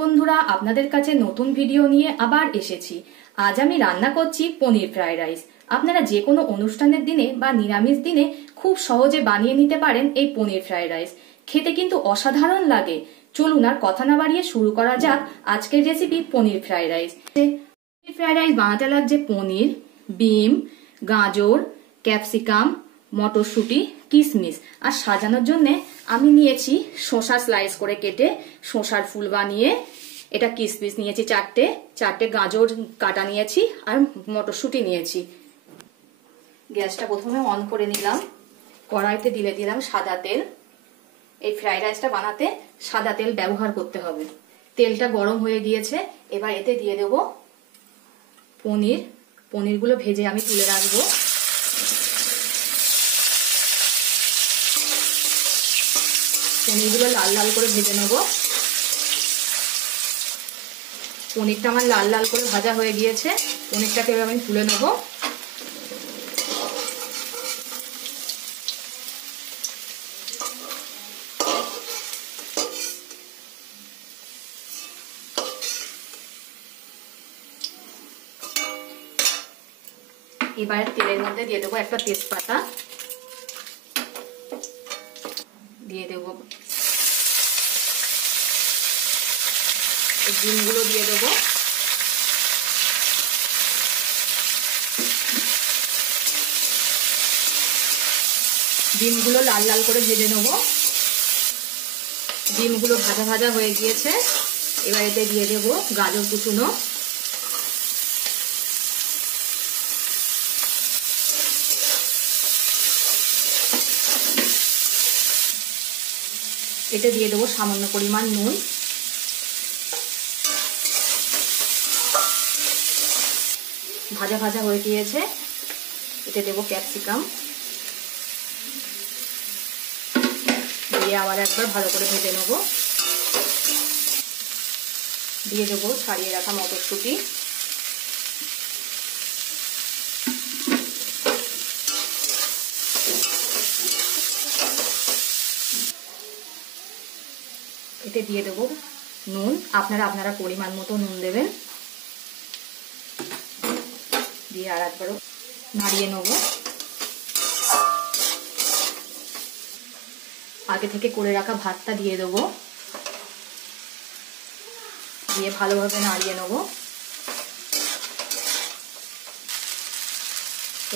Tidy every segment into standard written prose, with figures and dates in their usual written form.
বন্ধুরা, আপনাদের কাছে নতুন ভিডিও নিয়ে আবার এসেছি। আজ আমি রান্না করছি পনির ফ্রাইড রাইস। আপনারা যে কোনো অনুষ্ঠানের দিনে বা নিরামিষ দিনে খুব সহজে বানিয়ে নিতে পারেন এই পনির ফ্রাইড রাইস। খেতে কিন্তু অসাধারণ লাগে। চলুন আর কথা না বাড়িয়ে শুরু করা যাক আজকের রেসিপি পনির ফ্রাইড রাইস। পনির ফ্রাইড রাইস বানাতে লাগছে পনির, বিম, গাজর, ক্যাপসিকাম, মটরশুঁটি, কিশমিশ। আর সাজানোর জন্য আমি নিয়েছি শসা স্লাইস করে কেটে শসার ফুল বানিয়ে, এটা কিশমিশ নিয়েছি চারটে গাজর কাটা নিয়েছি, আর মটরশুঁটি নিয়েছি। গ্যাসটা প্রথমে অন করে নিলাম। কড়াইতে দিলাম সাদা তেল। এই ফ্রাইড রাইসটা বানাতে সাদা তেল ব্যবহার করতে হবে। তেলটা গরম হয়ে গিয়েছে, এবার এতে দিয়ে দেব পনিরগুলো ভেজে আমি তুলে রাখবো। পনিরগুলো লাল লাল করে ভেজে নেব। পনিরটা আমার লাল লাল করে ভাজা হয়ে গিয়েছে, পনিরটাকে এবার আমি তুলে নেব। এবার তেলের মধ্যে দিয়ে দেবো একটা তেজপাতা, দিয়ে দেবো ডিমগুলো দিয়ে দেবো। ডিমগুলো লাল লাল করে ভেজে নেব। ডিমগুলো ভাজা ভাজা হয়ে গিয়েছে, এবার এতে দিয়ে দেবো গাজর কুচুনো। এতে দিয়ে দেবো সামান্য পরিমাণ নুন। ভাজা ভাজা হয়ে গিয়েছে, এতে দেবো ক্যাপসিকাম, দিয়ে আবার একবার ভালো করে ভেজে নেব। দিয়ে দেবো ছাড়িয়ে রাখা মটরশুঁটি, এতে দিয়ে দেবো নুন। আপনারা পরিমাণ মতো নুন দেবেন। দিয়ে আর একবারও নাড়িয়ে নেব। আগে থেকে করে রাখা ভাতটা দিয়ে দেবো, দিয়ে ভালোভাবে নাড়িয়ে নেব।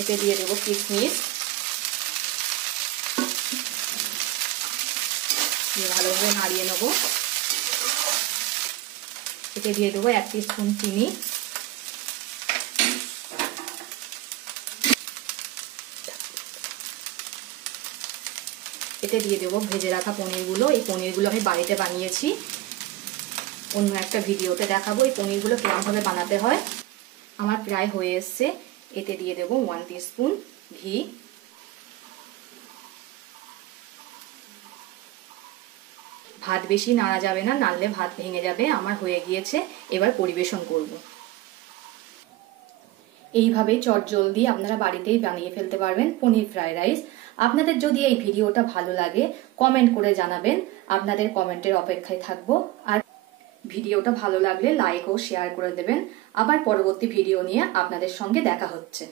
এতে দিয়ে দেবো কিশমিশ, দিয়ে ভালোভাবে নাড়িয়ে নেব। এতে দিয়ে দেবো 1 টিস্পুন চিনি, এতে দিয়ে দেবো ভেজে রাখা পনিরগুলো। এই পনিরগুলো আমি বাড়িতে বানিয়েছি, অন্য একটা ভিডিওতে দেখাবো এই পনিরগুলো কেমনভাবে বানাতে হয়। আমার প্রায় হয়ে এসছে। এতে দিয়ে দেবো 1 টিস্পুন ঘি। ভাত বেশি নাড়া যাবে না, নাড়লে ভাত ভেঙে যাবে। আমার হয়ে গিয়েছে, এবার পরিবেশন করব। এইভাবে চটজলদি আপনারা বাড়িতেই বানিয়ে ফেলতে পারবেন পনির ফ্রাইড রাইস। আপনাদের যদি এই ভিডিওটা ভালো লাগে কমেন্ট করে জানাবেন, আপনাদের কমেন্টের অপেক্ষায় থাকবো। আর ভিডিওটা ভালো লাগলে লাইক ও শেয়ার করে দেবেন। আবার পরবর্তী ভিডিও নিয়ে আপনাদের সঙ্গে দেখা হচ্ছে।